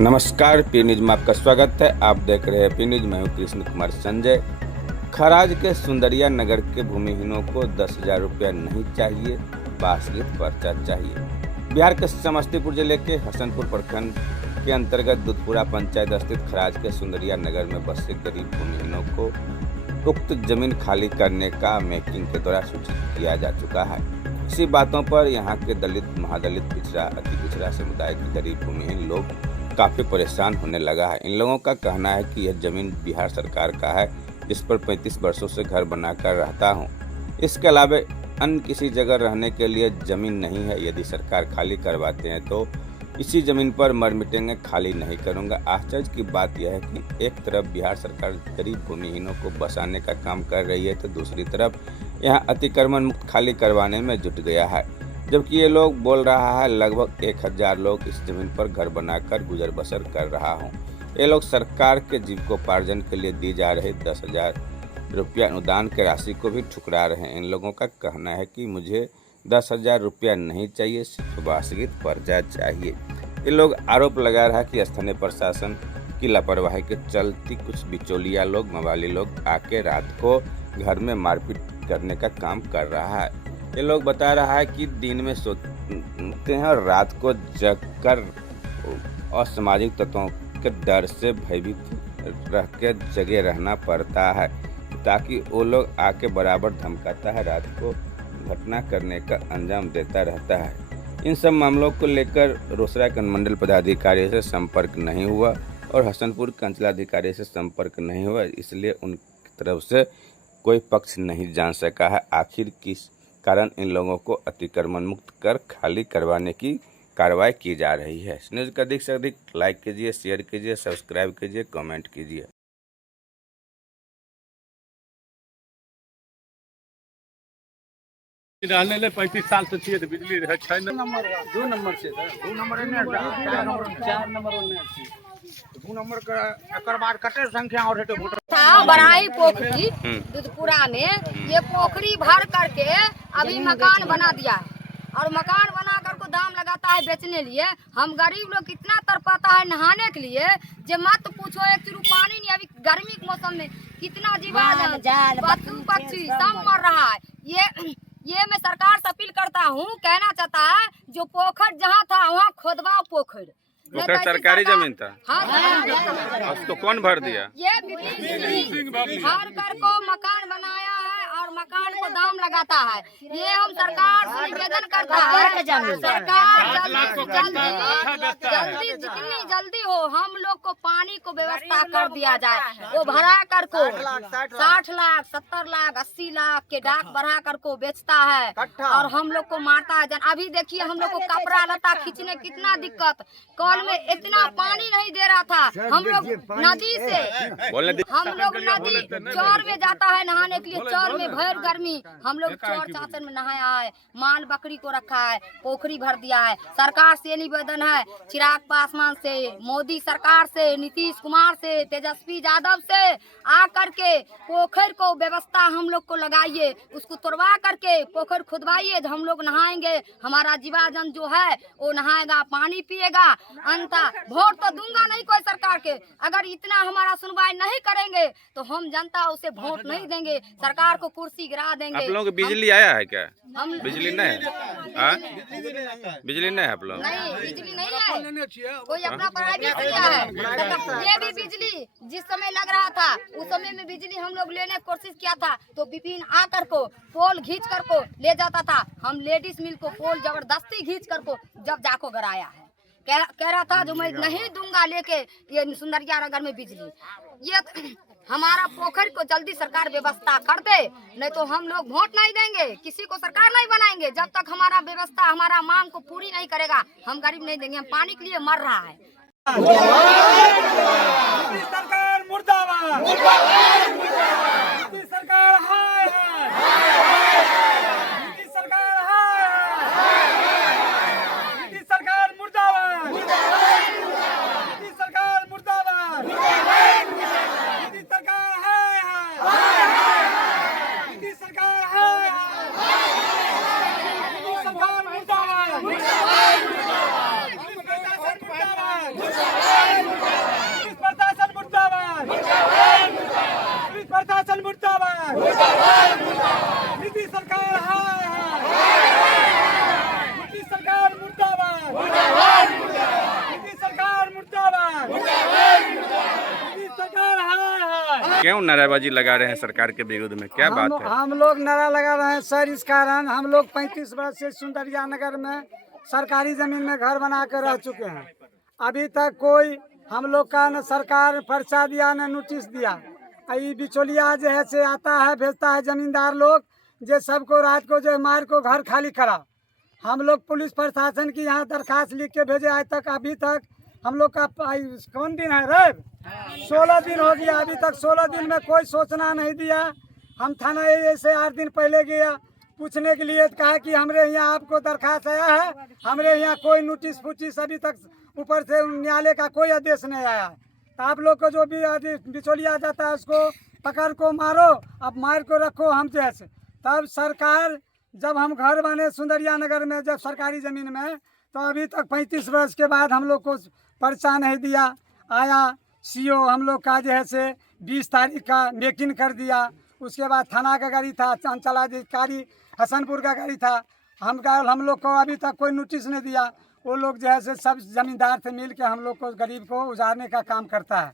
नमस्कार, P news में आपका स्वागत है। आप देख रहे हैं पी न्यूज। मैं हूं कृष्ण कुमार संजय। खराज के सुंदरिया नगर के भूमिहीनों को 10,000 रुपया नहीं चाहिए, बासगीत पर्चा चाहिए। बिहार के समस्तीपुर जिले के हसनपुर प्रखंड के अंतर्गत दुधपुरा पंचायत स्थित खराज के सुंदरिया नगर में बसे गरीब भूमिहीनों को उक्त जमीन खाली करने का मेकिंग के द्वारा सूचित किया जा चुका है। इसी बातों पर यहाँ के दलित, महादलित, पिछड़ा, अति पिछड़ा समुदाय के गरीब भूमिहीन लोग काफी परेशान होने लगा है। इन लोगों का कहना है कि यह जमीन बिहार सरकार का है, जिस पर 35 वर्षों से घर बनाकर रहता हूं। इसके अलावा अन्य किसी जगह रहने के लिए जमीन नहीं है। यदि सरकार खाली करवाते हैं तो इसी जमीन पर मर मिटेंगे, खाली नहीं करूंगा। आश्चर्य की बात यह है कि एक तरफ बिहार सरकार गरीब भूमिहीनों को बसाने का काम कर रही है, तो दूसरी तरफ यहाँ अतिक्रमण मुक्त खाली करवाने में जुट गया है। जबकि ये लोग बोल रहा है लगभग 1,000 लोग इस जमीन पर घर बनाकर गुजर बसर कर रहा हूँ। ये लोग सरकार के जीविकोपार्जन के लिए दी जा रही 10,000 रुपया अनुदान के राशि को भी ठुकरा रहे हैं। इन लोगों का कहना है कि मुझे 10,000 रुपया नहीं चाहिए, सिर्फ बासगीत पर्चा चाहिए। ये लोग आरोप लगा रहा है कि स्थानीय प्रशासन की लापरवाही के चलते कुछ बिचौलिया लोग, मवाली लोग आके रात को घर में मारपीट करने का काम कर रहा है। ये लोग बता रहा है कि दिन में सोते हैं और रात को जगकर असामाजिक तत्वों के डर से भयभीत रह के जगे रहना पड़ता है, ताकि वो लोग आके बराबर धमकाता है, रात को घटना करने का अंजाम देता रहता है। इन सब मामलों को लेकर रोसड़ा के अनुमंडल पदाधिकारी से संपर्क नहीं हुआ और हसनपुर के अंचलाधिकारी से संपर्क नहीं हुआ, इसलिए उनकी तरफ से कोई पक्ष नहीं जान सका है आखिर किस कारण इन लोगों को अतिक्रमण मुक्त कर खाली करवाने की कार्रवाई की जा रही है। इस न्यूज़ को अधिक से अधिक लाइक कीजिए, शेयर कीजिए, सब्सक्राइब कीजिए, कमेंट कीजिए। रहने ले 35 साल से चाहिए तो बिजली है 6 नंबर 2 नंबर से 2 नंबर एने 4 नंबर ओने 2 नंबर का एकर बाद कते संख्या और हेतु वोटर था बड़ाई पोखरी दुधपुरा में। ये पोखरी भर करके अभी मकान बना दिया है और मकान बना कर को दाम लगाता है बेचने लिए। हम गरीब लोग कितना तरपाता है नहाने के लिए, जे मत पूछो। एक चुरू पानी नहीं, अभी गर्मी के मौसम में कितना जीवाणु, पशु पक्षी सब मर रहा है। ये मैं सरकार से अपील करता हूँ, कहना चाहता है जो पोखर जहाँ था वहाँ खोदवाओ पोखर। सरकारी जमीन था। हाँ, तो कौन भर दिया? ये भर कर को मकान बनाया है और मकान को दाम लगाता है। ये हम सरकार से निवेदन करता है, सरकार जल्दी जितनी जल्दी हो हम लोग को पानी को व्यवस्था कर दिया जाए। वो भरा कर को 60 लाख 70 लाख 80 लाख के डाक बढ़ा कर को बेचता है और हम लोग को मारता है। अभी देखिए हम लोग को कपड़ा लता खींचने कितना दिक्कत। कल में इतना पानी नहीं दे रहा था। हम लोग नदी से नदी चौर में जाता है नहाने के लिए। चौर में भर गर्मी हम लोग चौर चाचर में नहाया है, माल बकरी को रखा है, पोखरी भर दिया है। सरकार से निवेदन है, चिराग पासवान से, मोदी सरकार से, नीतीश कुमार से, तेजस्वी यादव से आ करके पोखर को व्यवस्था हम लोग को लगाइए, उसको तोड़वा करके पोखर खुदवाइए। हम लोग नहाएंगे, हमारा जीवाजन जो है वो नहाएगा, पानी पिएगा। अंता वोट तो दूंगा नहीं कोई सरकार के। अगर इतना हमारा सुनवाई नहीं करेंगे तो हम जनता उसे वोट नहीं देंगे, सरकार को कुर्सी गिरा देंगे। आप लोगों को बिजली आया है क्या? हम बिजली नहीं है, बिजली नहीं है आप लोग? नहीं, बिजली नहीं है, कोई अपना प्राइवेट लिया है। ये भी बिजली जिस समय लग रहा था उस समय में बिजली हम लोग लेने की कोशिश किया था तो विपिन आकर को पोल घींच कर को ले जाता था। हम लेडीज मिल को पोल जबरदस्ती घींच कर को जब जाको गराया है। कह रहा था जो मैं नहीं दूंगा लेके ये सुंदरिया नगर में बिजली। ये हमारा पोखर को जल्दी सरकार व्यवस्था कर दे, नहीं तो हम लोग वोट नहीं देंगे, किसी को सरकार नहीं बनाएंगे जब तक हमारा व्यवस्था हमारा मांग को पूरी नहीं करेगा। हम गरीब नहीं देंगे, हम पानी के लिए मर रहा है। सरकार मुर्दाबाद, सरकार हाय सरकार हाय, सरकार मुर्दाबाद, सरकार मुर्दाबाद, सरकार हाय सरकार हाय, सरकार मुर्दाबाद। क्यों नारेबाजी लगा रहे हैं सरकार के विरोध में, क्या बात है? हम लोग नारा लगा रहे हैं सर, इस कारण हम लोग 35 वर्ष से सुंदरिया नगर में सरकारी जमीन में घर बना कर रह चुके हैं। अभी तक कोई हम लोग का न सरकार पर्चा दिया न नोटिस दिया। ये बिचौलिया जो है से आता है, भेजता है जमींदार लोग, जो सबको रात को जो मार को घर खाली करा। हम लोग पुलिस प्रशासन की यहाँ दरखास्त लिख के भेजे, आज तक अभी तक हम लोग का कौन दिन है रे, 16 दिन हो गया, अभी तक 16 दिन में कोई सूचना नहीं दिया। हम थाना से 8 दिन पहले गया पूछने के लिए, कहा कि हमरे यहाँ आपको दरखास्त आया है, हमरे यहाँ कोई नोटिस फुटिस अभी तक ऊपर से न्यायालय का कोई आदेश नहीं आया। तो आप लोग को जो भी बिचौलिया जाता है उसको पकड़ को मारो, अब मार को रखो हम जैसे। तब सरकार जब हम घर बने सुंदरिया नगर में जब सरकारी ज़मीन में, तो अभी तक 35 वर्ष के बाद हम लोग को पर्चा नहीं दिया। आया सीओ हम लोग का जो है से 20 तारीख का मेकिंग कर दिया। उसके बाद थाना का गाड़ी था, अंचलाधिकारी हसनपुर का गाड़ी था, हम लोग को अभी तक कोई नोटिस नहीं दिया। वो लोग जो है से सब जमींदार से मिल के हम लोग को गरीब को उजारने का काम करता है।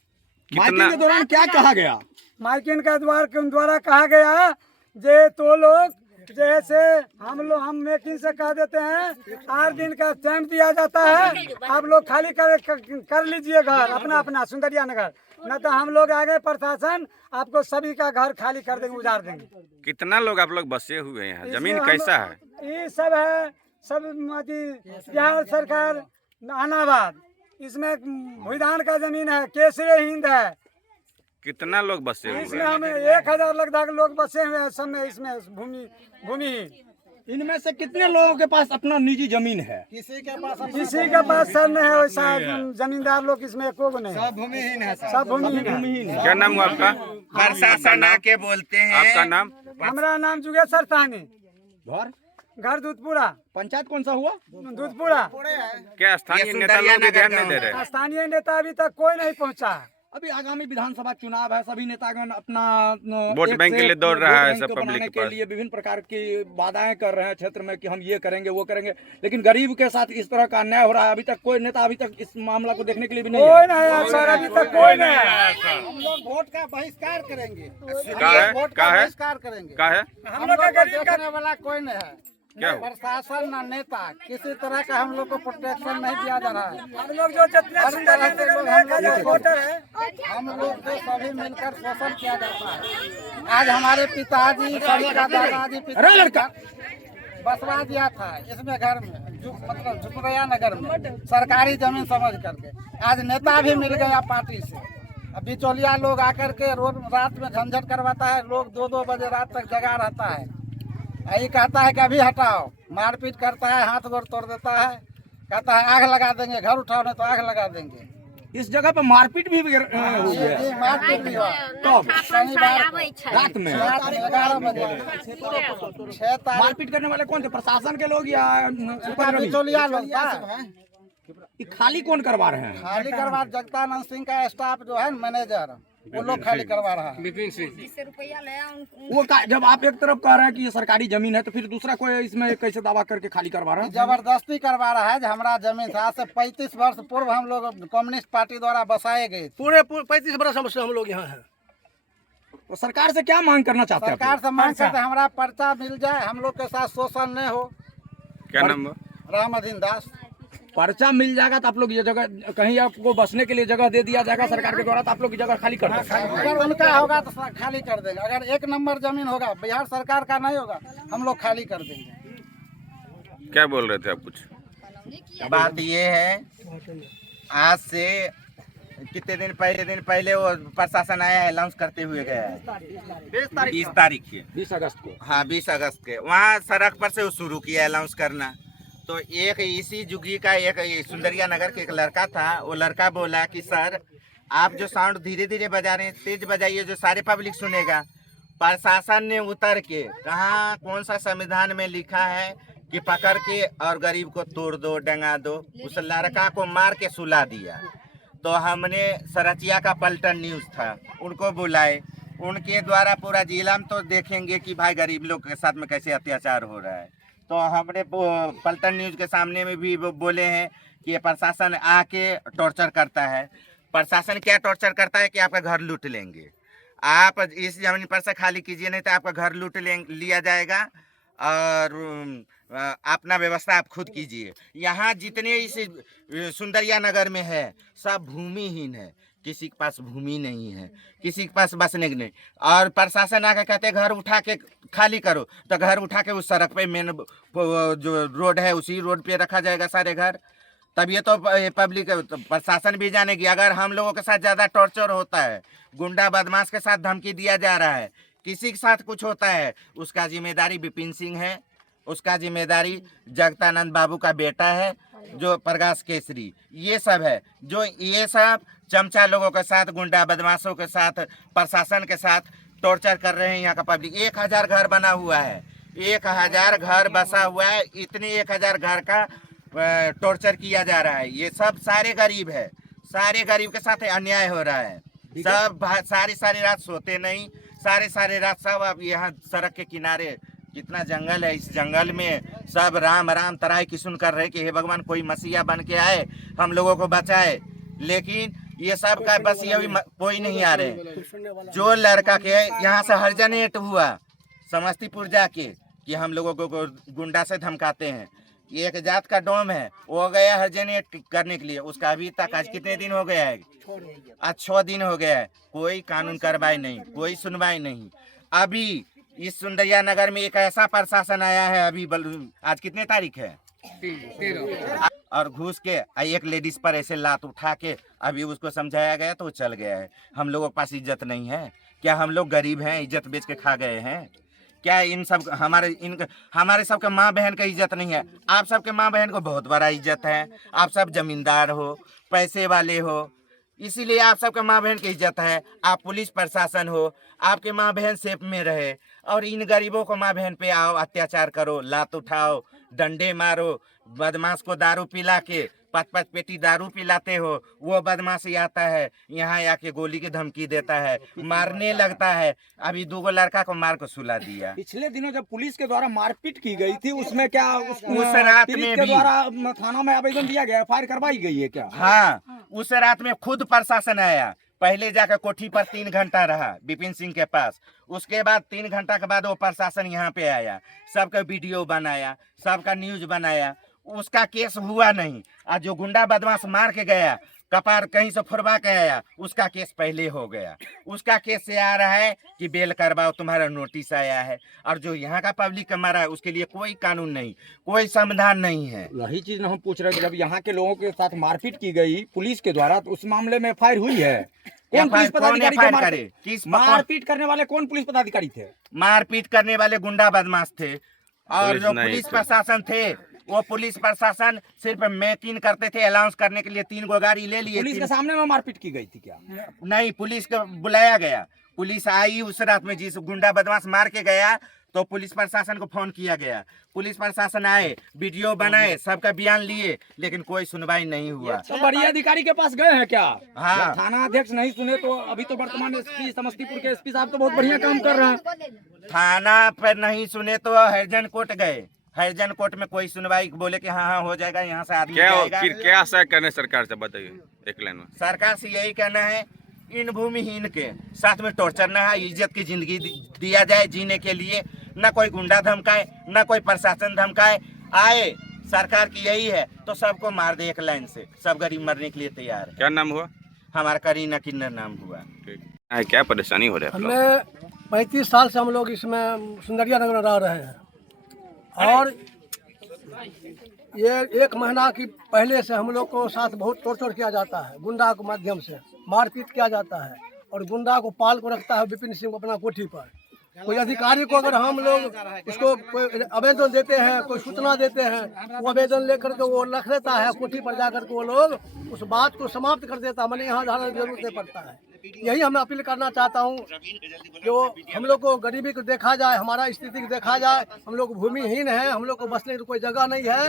माइकिंग के दौरान क्या कहा गया? माइकिंग का द्वारा कहा गया जे तो लोग जैसे हम मेकिंग से कह देते हैं 8 दिन का टाइम दिया जाता है, आप लोग खाली कर लीजिए घर अपना अपना सुंदरिया नगर, न तो हम लोग आगे प्रशासन आपको सभी का घर खाली कर देंगे, उजाड़ देंगे। कितना लोग आप लोग बसे हुए हैं, जमीन कैसा है? ये सब है, सब बिहार सरकार अनाबाद, इसमें भूदान का जमीन है, केसरे हिंद है। कितना लोग बसे हुए इसमें हैं? हमें 1000 लगभग लोग बसे हुए हैं सब में, इसमें भूमि। इनमें से कितने लोगों के पास अपना निजी जमीन है? किसी के पास सर नहीं है वैसा जमींदार लोग, इसमें एको को नहीं, सब भूमिहीन है, सब भूमिहीन है। क्या नाम हुआ आपका? प्रशासन आके बोलते हैं। आपका नाम? हमारा नाम जुगेश्वर तानी, घर दूधपुरा। पंचायत कौन सा हुआ? दूधपुरा। क्या स्थानीय नेता लोग भी ध्यान नहीं दे रहे? स्थानीय नेता अभी तक कोई नहीं पहुंचा है। अभी आगामी विधानसभा चुनाव है, सभी नेतागण अपना वोट बैंक के लिए दौड़ रहा है, सब बनाने पब्लिक के लिए विभिन्न प्रकार की वादाएं कर रहे हैं क्षेत्र में कि हम ये करेंगे वो करेंगे, लेकिन गरीब के साथ इस तरह का अन्याय हो रहा है। अभी तक कोई नेता अभी तक इस मामला को देखने के लिए भी नहीं कोई नहीं है सर, अभी तक कोई नहीं है। हम लोग वोट का बहिष्कार करेंगे, का है? वोट का का है? बहिष्कार करेंगे। क्या है? हम लोग को देखने वाला कोई नहीं है, क्या न प्रशासन न नेता, किसी तरह का हम लोग को प्रोटेक्शन नहीं दिया जा रहा है। हम लोग जो जितने सुंदरिया नगर में 1000 वोटर है, हम लोग को सभी मिलकर शोषण किया जाता है। आज हमारे पिताजी सभी का दादाजी पिता बसवा दिया था इसमें घर में, मतलब झुपड़िया नगर में सरकारी जमीन समझ करके। आज नेता भी मिल गया पार्टी से। अब बिचौलिया लोग आकर के रोज रात में झंझट करवाता है, लोग 2-2 बजे रात तक जगा रहता है। यही कहता है कि अभी हटाओ, मारपीट करता है, हाथ गोड़ तोड़ देता है, कहता है आग लगा देंगे, घर उठाओ नहीं तो आग लगा देंगे। इस जगह पर मारपीट भी हुई है। जी, मारपीट भी हुआ। कब? शनिवार रात में? रात में 11 बजे 6 तारीख। मारपीट करने वाले कौन थे, प्रशासन के लोग या सुपरवाइजर? बिचौलिया लोग था। ये खाली कौन करवा रहे हैं? खाली करवा जगदानंद सिंह का स्टाफ जो है मैनेजर, वो लोग खाली करवा रहा है। वो जब आप एक तरफ कह रहे हैं कि ये सरकारी जमीन है, तो फिर दूसरा कोई इसमें कैसे दावा करके खाली करवा रहा है? जबरदस्ती करवा रहा है। जो हमारा जमीन था, आज से 35 वर्ष पूर्व हम लोग कम्युनिस्ट पार्टी द्वारा बसाए गए। पूरे 35 वर्ष से हम लोग यहाँ हैं। तो सरकार से क्या मांग करना चाहते हैं? सरकार से मांग करते हैं हमारा पर्चा मिल जाए, हम लोग के साथ शोषण नहीं हो। क्या नाम हुआ? रामदीन दास। पर्चा मिल जाएगा तो आप लोग ये जगह कहीं आपको बसने के लिए जगह दे दिया जाएगा सरकार के द्वारा, तो आप लोग की जगह खाली कर देंगे। अगर उनका होगा तो खाली कर देंगे। अगर 1 नंबर जमीन होगा, बिहार सरकार का नहीं होगा, हम लोग खाली कर देंगे। क्या बोल रहे थे आप? कुछ बात ये है, आज से कितने दिन पहले वो प्रशासन आया है, अनाउंस करते हुए गया है 20 तारीख के, 20 अगस्त को। हाँ 20 अगस्त के, वहाँ सड़क पर से वो शुरू किया अनाउंस करना। तो एक इसी जुगी का एक सुंदरिया नगर के एक लड़का था, वो लड़का बोला कि सर आप जो साउंड धीरे धीरे बजा रहे हैं, तेज बजाइए, जो सारे पब्लिक सुनेगा। प्रशासन ने उतर के कहा, कौन सा संविधान में लिखा है कि पकड़ के और गरीब को तोड़ दो, डंगा दो। उस लड़का को मार के सुला दिया। तो हमने सरचिया का पलटन न्यूज़ था, उनको बुलाए, उनके द्वारा पूरा जिला में तो देखेंगे कि भाई गरीब लोग के साथ में कैसे अत्याचार हो रहा है। तो हमने पलटन न्यूज़ के सामने में भी बोले हैं कि ये प्रशासन आके टॉर्चर करता है। प्रशासन क्या टॉर्चर करता है कि आपका घर लूट लेंगे, आप इस जमीन पर से खाली कीजिए, नहीं तो आपका घर लूट लिया जाएगा और अपना व्यवस्था आप खुद कीजिए। यहाँ जितने इस सुंदरिया नगर में है सब भूमिहीन है, किसी के पास भूमि नहीं है, किसी के पास बसने की नहीं। और प्रशासन आके कहते घर उठा के खाली करो, तो घर उठा के उस सड़क पे मेन जो रोड है उसी रोड पे रखा जाएगा सारे घर। तब ये तो पब्लिक तो प्रशासन भी जानेगी। अगर हम लोगों के साथ ज़्यादा टॉर्चर होता है, गुंडा बदमाश के साथ धमकी दिया जा रहा है, किसी के साथ कुछ होता है, उसका जिम्मेदारी विपिन सिंह है, उसका जिम्मेदारी जगतानंद बाबू का बेटा है जो प्रकाश केसरी, ये सब है जो ये सब चमचा लोगों के साथ, गुंडा बदमाशों के साथ, प्रशासन के साथ टॉर्चर कर रहे हैं। यहाँ का पब्लिक 1000 घर बना हुआ है, 1000 घर बसा हुआ है, इतने 1000 घर का टॉर्चर किया जा रहा है। ये सब सारे गरीब है, सारे गरीब के साथ अन्याय हो रहा है। सब सारी रात सोते नहीं, सारे रात सब अब यहाँ सड़क के किनारे कितना जंगल है, इस जंगल में सब राम राम तराई की सुन कर रहे कि हे भगवान कोई मसीहा बन के आए हम लोगों को बचाए। लेकिन ये सब का बस ये भी कोई नहीं आ रहे। जो लड़का के यहाँ से हर्जनेट हुआ समस्तीपुर जाके कि हम लोगों को गुंडा से धमकाते हैं, एक जात का डोम है वो गया हर्जनेट करने के लिए, उसका अभी तक आज कितने दिन हो गया है? आज 6 दिन हो गया है, कोई कानून कार्रवाई नहीं, कोई सुनवाई नहीं। अभी इस सुंदरिया नगर में एक ऐसा प्रशासन आया है, अभी आज कितने तारीख है? 13। और घुस के एक लेडीज पर ऐसे लात उठा के अभी उसको समझाया गया तो वो चल गया है। हम लोगों के पास इज्जत नहीं है क्या? हम लोग गरीब हैं, इज्जत बेच के खा गए हैं क्या? इन सब हमारे सबके माँ बहन का इज्जत नहीं है। आप सबके माँ बहन को बहुत बड़ा इज्जत है, आप सब जमींदार हो, पैसे वाले हो, इसीलिए आप सबके माँ बहन की इज्जत है। आप पुलिस प्रशासन हो, आपके माँ बहन सेफ में रहे, और इन गरीबों को माँ बहन पे आओ अत्याचार करो, लात उठाओ, डंडे मारो, बदमाश को दारू पिला के 5-5 पेटी दारू पिलाते हो, वो बदमाशी आता है यहाँ आके गोली की धमकी देता है, मारने लगता है। अभी 2 लड़का को मार को सुला दिया। पिछले दिनों जब पुलिस के द्वारा मारपीट की गई थी उसमें क्या उस रात में के द्वारा थाना में आवेदन दिया गया, फायर करवाई गई है क्या? हाँ, उस रात में खुद प्रशासन आया, पहले जाकर कोठी पर 3 घंटा रहा विपिन सिंह के पास, उसके बाद 3 घंटा के बाद वो प्रशासन यहाँ पे आया, सबका वीडियो बनाया, सबका न्यूज बनाया, उसका केस हुआ नहीं। आज जो गुंडा बदमाश मार के गया, कपार कहीं से फुरवा के आया, उसका केस पहले हो गया। उसका केस से आ रहा है कि बेल करवाओ, तुम्हारा नोटिस आया है। और जो यहाँ का पब्लिक का मारा है उसके लिए कोई कानून नहीं, कोई समाधान नहीं है। यही चीज हम पूछ रहे हैं, जब यहाँ के लोगों के साथ मारपीट की गई पुलिस के द्वारा तो उस मामले में फायर हुई है? कौन पुलिस पदाधिकारी थे? मारपीट करने वाले कौन पुलिस पदाधिकारी थे? मारपीट करने वाले गुंडा बदमाश थे। और जो पुलिस प्रशासन थे वो पुलिस प्रशासन सिर्फ मेकिंग करते थे, अलाउंस करने के लिए 3 गो गाड़ी ले लिए। पुलिस के सामने में मारपीट की गई थी क्या? नहीं, पुलिस को बुलाया गया, पुलिस आई उस रात में, जिस गुंडा बदमाश मार के गया तो पुलिस प्रशासन को फोन किया गया, पुलिस प्रशासन आए, वीडियो बनाए, सबका बयान लिए, लेकिन कोई सुनवाई नहीं हुआ। तो बड़ी अधिकारी के पास गए हैं क्या? हाँ। थाना अध्यक्ष नहीं सुने तो अभी तो वर्तमान एसपी समस्तीपुर के एसपी साहब तो बहुत बढ़िया काम कर रहे हैं। थाना पर नहीं सुने तो हरिजन कोर्ट गए, हरिजन कोर्ट में कोई सुनवाई, बोले कि हाँ हो जाएगा, यहाँ से आदमी जाएगा। फिर क्या आशा करने सरकार से, बताइए एक लाइन में। सरकार से यही कहना है, इन भूमिहीन के साथ में टॉर्चर न है, इज्जत की जिंदगी दिया जाए जीने के लिए, न कोई गुंडा धमकाए, न कोई प्रशासन धमकाए। आए सरकार की यही है तो सबको मार दे एक लाइन से, सब गरीब मरने के लिए तैयार है। क्या नाम हुआ? हमारा करीना किन्नर नाम हुआ। क्या परेशानी हो रही है? हमें 35 साल से हम लोग इसमें सुंदरिया नगर में रह रहे हैं, और ये 1 महीना की पहले से हम लोग को साथ बहुत टॉर्चर किया जाता है, गुंडा के माध्यम से मारपीट किया जाता है, और गुंडा को पाल को रखता है विपिन सिंह को अपना कोठी पर। कोई अधिकारी को अगर हम लोग उसको कोई आवेदन देते हैं, कोई सूचना देते हैं, वो आवेदन लेकर के वो रख लेता है कोठी पर, जाकर के वो लोग उस बात को समाप्त कर देता है, मैंने यहाँ जाने की जरूरत नहीं पड़ता है। यही हम अपील करना चाहता हूँ, जो हम लोग को गरीबी को देखा जाए, हमारा स्थिति को देखा जाए, हम लोग भूमिहीन हैं, हम लोग को बसने की कोई जगह नहीं है।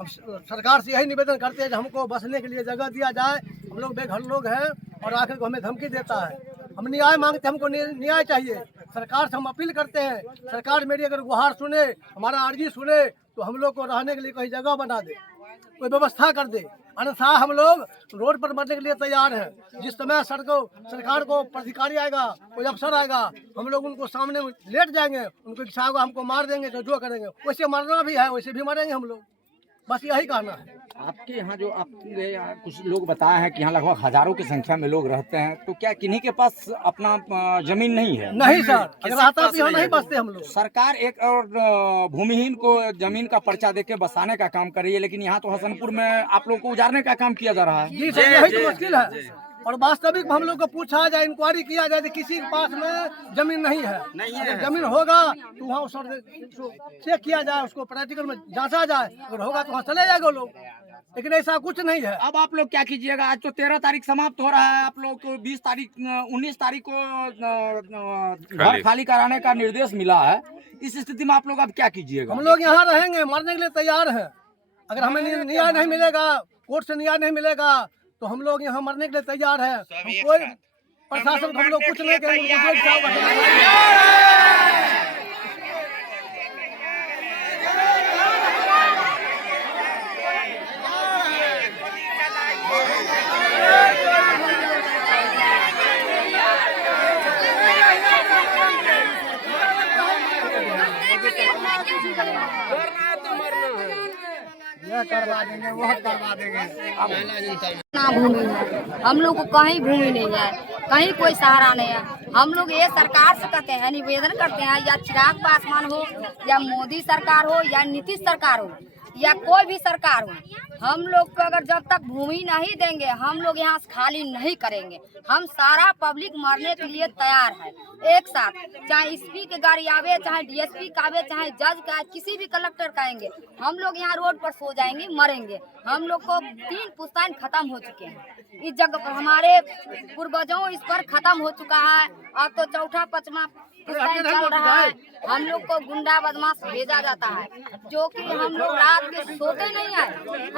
हम सरकार से यही निवेदन करते हैं कि हमको बसने के लिए जगह दिया जाए। हम लोग बेघर लोग हैं और आखिर को हमें धमकी देता है। हम न्याय मांगते हैं, हमको न्याय चाहिए। सरकार से हम अपील करते हैं, सरकार मेरी अगर गुहार सुने, हमारा अर्जी सुने तो हम लोग को रहने के लिए कहीं जगह बना दे। कोई व्यवस्था कर दे, अन्यथा हम लोग रोड पर मरने के लिए तैयार हैं। जिस समय सरकार को अधिकारी आएगा, कोई अफसर आएगा, हम लोग उनको सामने लेट जाएंगे, उनको इच्छा होगा हमको मार देंगे, तो जो करेंगे वैसे मरना भी है, वैसे भी मरेंगे हम लोग। बस यही कहना है। आपके यहाँ जो आपके यहाँ कुछ लोग बताए हैं कि यहाँ लगभग हजारों की संख्या में लोग रहते हैं, तो क्या किन्हीं के पास अपना जमीन नहीं है? नहीं सर, अगर रहता तो यहाँ नहीं बसते हम लोग। सरकार एक और भूमिहीन को जमीन का पर्चा देके बसाने का काम कर रही है, लेकिन यहाँ तो हसनपुर में आप लोग को उजारने का काम किया जा रहा है। जी सर, यही तो मुश्किल है। और वास्तविक हम लोग को पूछा जाए, इंक्वायरी किया जाए कि किसी के पास में जमीन नहीं है, अगर जमीन होगा तो वहाँ चेक किया जाए, उसको प्रैक्टिकल में जांचा जाए, अगर होगा तो वहाँ चले जाएगा लोग, लेकिन ऐसा कुछ नहीं है। अब आप लोग क्या कीजिएगा? आज तो 13 तारीख समाप्त हो रहा है, आप लोग को 19 तारीख को घर खाली कराने का निर्देश मिला है। इस स्थिति में आप लोग अब क्या कीजिएगा? हम लोग यहाँ रहेंगे, मरने के लिए तैयार हैं। अगर हमें न्याय नहीं मिलेगा, कोर्ट से न्याय नहीं मिलेगा, तो हम लोग यहाँ मरने के लिए तैयार है। कोई प्रशासन को हम लोग कुछ नहीं करेंगे। करवा देंगे, वो करवा देंगे। ना भूमि है, हम लोग को कहीं भूमि नहीं है, कहीं कोई सहारा नहीं है। हम लोग ये सरकार से कहते हैं, निवेदन करते हैं, या चिराग पासवान हो, या मोदी सरकार हो, या नीतीश सरकार हो, या कोई भी सरकार हो, हम लोग को अगर जब तक भूमि नहीं देंगे, हम लोग यहाँ से खाली नहीं करेंगे। हम सारा पब्लिक मरने के लिए तैयार है एक साथ, चाहे एसपी के गाड़ी आवे, चाहे डीएसपी का आवे, चाहे जज का, किसी भी कलेक्टर का आएंगे, हम लोग यहाँ रोड पर सो जाएंगे, मरेंगे। हम लोग को 3 पुश्तैन खत्म हो चुके हैं इस जगह पर, हमारे पूर्वजों इस पर खत्म हो चुका है। अब तो 4था 5वां पुश्तैन चल रहा है। हम लोग को गुंडा बदमाश भेजा जाता है, जो कि हम लोग रात में सोते नहीं है।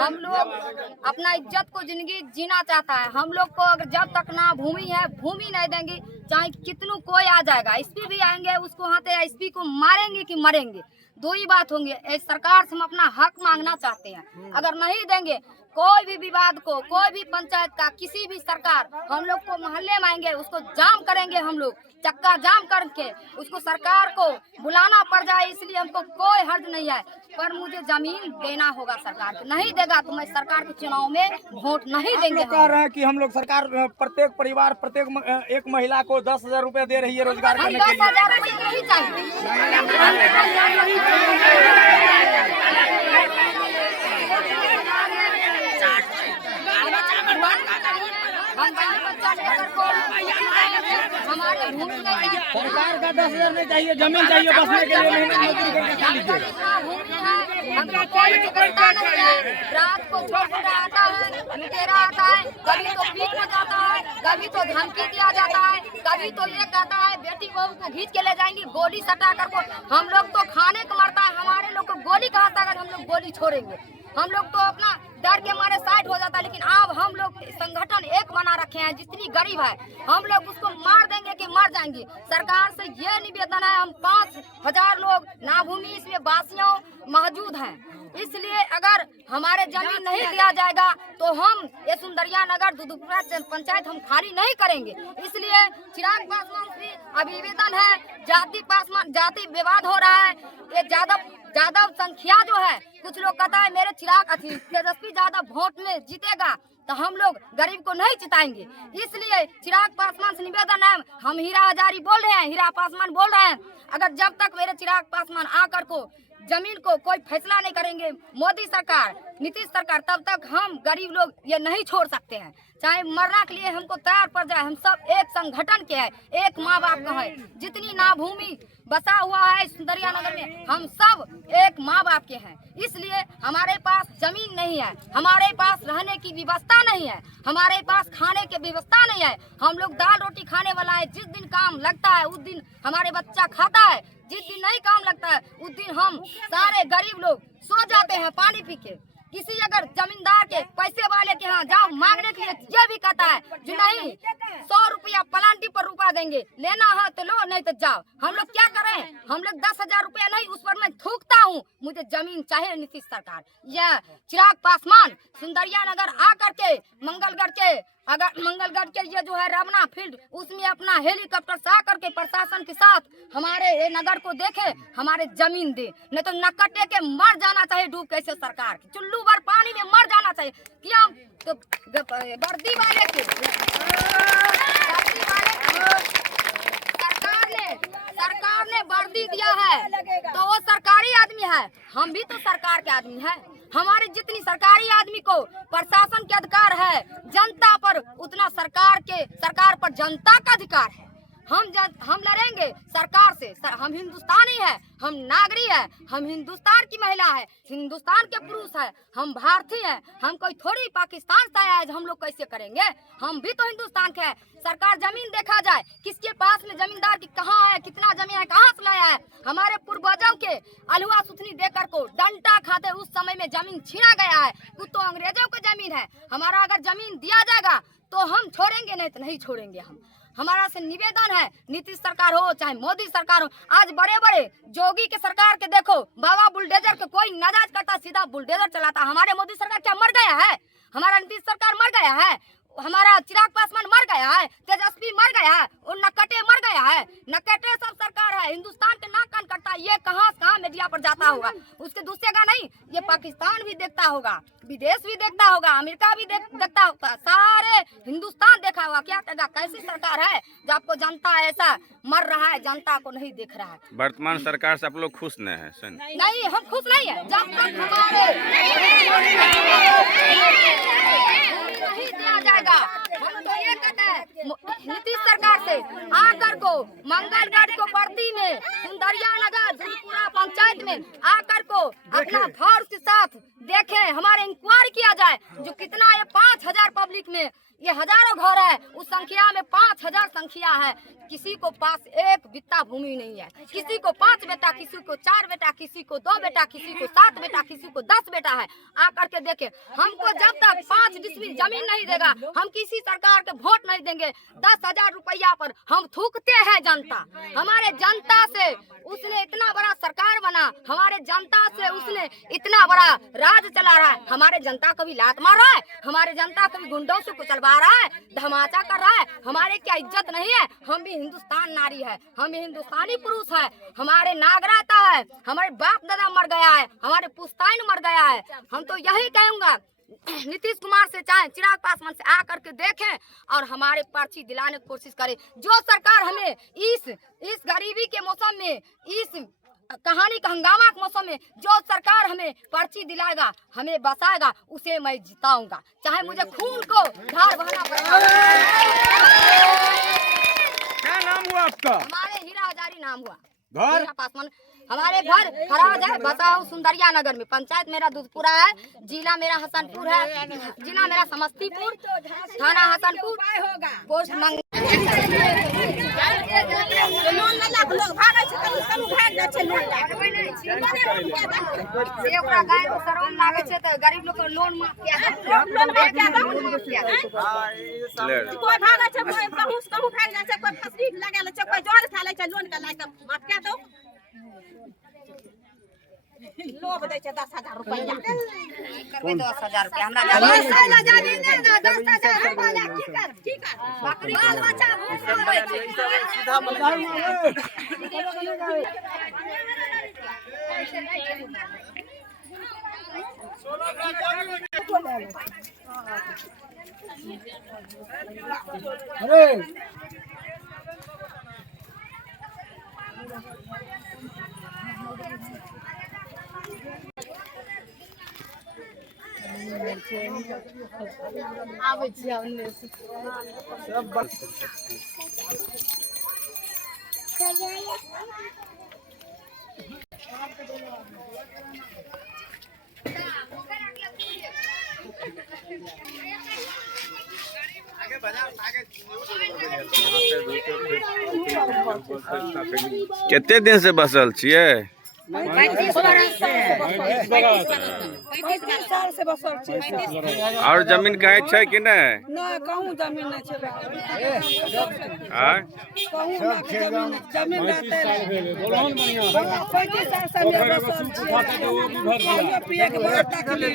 हम लोग अपना इज्जत को जिंदगी जीना चाहता है। हम लोग को अगर जब तक ना भूमि है, भूमि नहीं देंगे, चाहे कितनों कोई आ जाएगा, एसपी भी आएंगे, उसको हाथे एसपी को मारेंगे कि मरेंगे, दो ही बात होंगे। इस सरकार से हम अपना हक मांगना चाहते हैं। अगर नहीं देंगे, कोई भी विवाद को, कोई भी पंचायत का, किसी भी सरकार, हम लोग को मोहल्ले में आएंगे, उसको जाम करेंगे, हम लोग चक्का जाम करके उसको सरकार को बुलाना पड़ जाए, इसलिए हमको कोई हर्ज नहीं है। पर मुझे जमीन देना होगा सरकार को, नहीं देगा तो मैं सरकार के चुनाव में वोट नहीं देंगे। कह रहे हैं कि हम लोग सरकार प्रत्येक परिवार, प्रत्येक एक महिला को 10,000 रुपए दे रही है रोजगार हम करने के लिए। 10,000 रुपये नहीं चाहिए। हमारे भूमि सरकार का 10,000 नहीं चाहिए, जमीन चाहिए बसने के लिए, मजदूरी करके खा लीजिए। हमको कोई व्यवस्था नहीं है। रात को चोर आता है, लुटेरा आता है, कभी तो पीट हो जाता है, कभी तो धमकी दिया जाता है, कभी तो ये कहता है बेटी बहू को खींच के ले जाएंगे गोली सटा कर को। हम लोग तो खाने को मरता है, हमारे लोग को गोली कहाँ से अगर हम लोग गोली छोड़ेंगे। हम लोग तो अपना डर के मारे साइड हो जाता है, लेकिन अब हम लोग संगठन एक बना रखे हैं। जितनी गरीब है हम लोग उसको मार देंगे कि मर जाएंगे। सरकार से ये निवेदन है, हम 5,000 लोग ना भूमि इसमें वासियों मौजूद हैं, इसलिए अगर हमारे जमीन नहीं दिया जाएगा तो हम ये सुंदरिया नगर दुदुपुरा पंचायत हम खाली नहीं करेंगे। इसलिए चिराग पासवान से अभिवेदन है, जाति विवाद हो रहा है। ये यादव संख्या जो है, कुछ लोग कहता है मेरे चिराग तेजस्वी यादव वोट में जीतेगा, तो हम लोग गरीब को नहीं जिताएंगे। इसलिए चिराग पासवान से निवेदन है, हम हीरा हजारी बोल रहे हैं, हीरा पासवान बोल रहे हैं, अगर जब तक मेरे चिराग पासवान आकर को जमीन को कोई फैसला नहीं करेंगे मोदी सरकार, नीतीश सरकार, तब तक हम गरीब लोग ये नहीं छोड़ सकते हैं। चाहे मरना के लिए हमको तैयार पड़ जाए, हम सब एक संगठन के हैं, एक माँ बाप का है। जितनी ना भूमि बसा हुआ है सुंदरिया नगर में, हम सब एक माँ बाप के हैं। इसलिए हमारे पास जमीन नहीं है, हमारे पास रहने की व्यवस्था नहीं है, हमारे पास खाने की व्यवस्था नहीं है। हम लोग दाल रोटी खाने वाला है, जिस दिन काम लगता है उस दिन हमारे बच्चा खाता है, जिस दिन नहीं काम लगता है उस दिन हम सारे गरीब लोग सो जाते हैं पानी पी के। किसी अगर जमींदार के पैसे वाले के यहाँ जाओ मांगने के लिए ये भी कहता है जो नहीं 100 रुपया प्लांटी पर रुपया देंगे, लेना है तो लो नहीं तो जाओ। हम लोग क्या करें? हम लोग 10,000 रुपया नहीं, उस पर मैं थूकता हूँ। मुझे जमीन चाहिए। नीतीश सरकार, यह चिराग पासवान सुंदरिया नगर आकर के मंगलगढ़ के ये जो है रमना फील्ड, उसमें अपना हेलीकॉप्टर से आकर के प्रशासन के साथ हमारे ये नगर को देखे, हमारे जमीन दे, नहीं तो नक्कटे के मर जाना चाहिए डूब कैसे सरकार की, चुल्लू भर पानी में मर जाना चाहिए। क्या तो वर्दी वाले के सरकार ने वर्दी दिया है तो वो सरकारी आदमी है, हम भी तो सरकार के आदमी है। हमारे जितनी सरकारी आदमी को प्रशासन के अधिकार है, जनता पर उतना सरकार पर जनता का अधिकार है। हम लड़ेंगे सरकार से। हम हिंदुस्तानी है, हम नागरिक है, हम हिंदुस्तान की महिला है, हिंदुस्तान के पुरुष है, हम भारतीय है। हम कोई थोड़ी पाकिस्तान से आया है, हम लोग कैसे करेंगे? हम भी तो हिंदुस्तान के हैं। सरकार जमीन देखा जाए, किसके पास में जमींदार की कहाँ है, कितना जमीन है, कहाँ से लाया है। हमारे पूर्वजों के अलहुआ सुथनी देकर को डंडा खाते उस समय में जमीन छीना गया है। कुछ तो अंग्रेजों की जमीन है। हमारा अगर जमीन दिया जाएगा तो हम छोड़ेंगे, नहीं तो नहीं छोड़ेंगे। हमारा से निवेदन है, नीतीश सरकार हो चाहे मोदी सरकार हो, आज बड़े बड़े जोगी के सरकार के देखो, बाबा बुलडोजर के कोई नाराज करता, सीधा बुलडोजर चलाता। हमारे मोदी सरकार क्या मर गया है? हमारा नीतीश सरकार मर गया है? हमारा चिराग पासवान मर गया है? तेजस्वी मर गया है? और नक्कटे मर गया है? नक्कटे सब सरकार है, हिंदुस्तान के नाक कान करता है। ये कहाँ मीडिया पर जाता होगा, उसके दूसरेगा नहीं। ये पाकिस्तान भी देखता होगा, विदेश भी देखता होगा, अमेरिका भी देखता होगा, सारे हिंदुस्तान देखा होगा। क्या कहेगा कैसी सरकार है जो आपको जनता ऐसा मर रहा है, जनता को नहीं देख रहा है। वर्तमान सरकार से आप लोग खुश नहीं है? नहीं, हम खुश नहीं है। जब तक हमारे नहीं दिया जाएगा, हम तो ये कहते हैं नीतीश सरकार से आकर को मंगलगढ़ को बर्दी में, सुंदरिया नगर, धुलपुरा पंचायत में आकर को अपना फोर्स के साथ देखें, हमारे इंक्वायरी किया जाए। जो कितना ये 5,000 पब्लिक में ये हजारों घर है, उस संख्या में 5,000 संख्या है। किसी को पास एक बित्ता भूमि नहीं है, किसी को 5 बेटा, किसी को 4 बेटा, किसी को 2 बेटा, किसी को 7 बेटा, किसी को 10 बेटा है। आकर के देखे, हमको जब तक 5 डिसमिल जमीन नहीं देगा, हम किसी सरकार के वोट नहीं देंगे। 10,000 रुपया पर हम थूकते हैं जनता। हमारे जनता से उसने इतना बड़ा सरकार बना, हमारे जनता से उसने इतना बड़ा राज चला रहा है। हमारे जनता को भी लात मार रहा है, हमारे जनता को भी गुंडों से कुचलवा रहा है, धमाचा कर रहा है। हमारे क्या इज्जत नहीं है? हम भी हिंदुस्तान नारी है, हम भी हिंदुस्तानी पुरुष है। हमारे नागराता है, हमारे बाप दादा मर गया है, हमारे पुश्तैन मर गया है। हम तो यही कहूँगा नीतीश कुमार से, चाहे चिराग पासवान से आकर के देखें और हमारे पर्ची दिलाने की कोशिश करें। जो सरकार हमें इस गरीबी के मौसम में, इस कहानी का हंगामा के मौसम में जो सरकार हमें पर्ची दिलाएगा, हमें बसाएगा, उसे मैं जिताऊंगा, चाहे मुझे खून को धार बहाना पड़ेगा। क्या नाम हुआ आपका? हमारे हीरा हजारी नाम हुआ। घर? हीरा पासवान। हमारे घर खराज है, बसाऊ सुंदरिया नगर में। पंचायत मेरा दूधपुरा है, जिला मेरा हसनपुर है, जिला मेरा समस्तीपुर, थाना हसनपुर, पोस्ट गरीब लोग लोन लोभ दै छै 10,000 रुपया। करबे 10,000 रुपया हमरा 10,000 रुपया की कर बकरी बाल बच्चा सीधा अरे आबै छियै ओन्ने से सब कितने दिन से बसल छिए? 35 बरस से। 35 साल से बसल छे और जमीन कहे छै कि नहीं? ना कहूँ जमीन नहीं छे आय? कहूँ जमीन रहते 35 साल से मेरे बसल छे पिए के व्यवस्था के लिए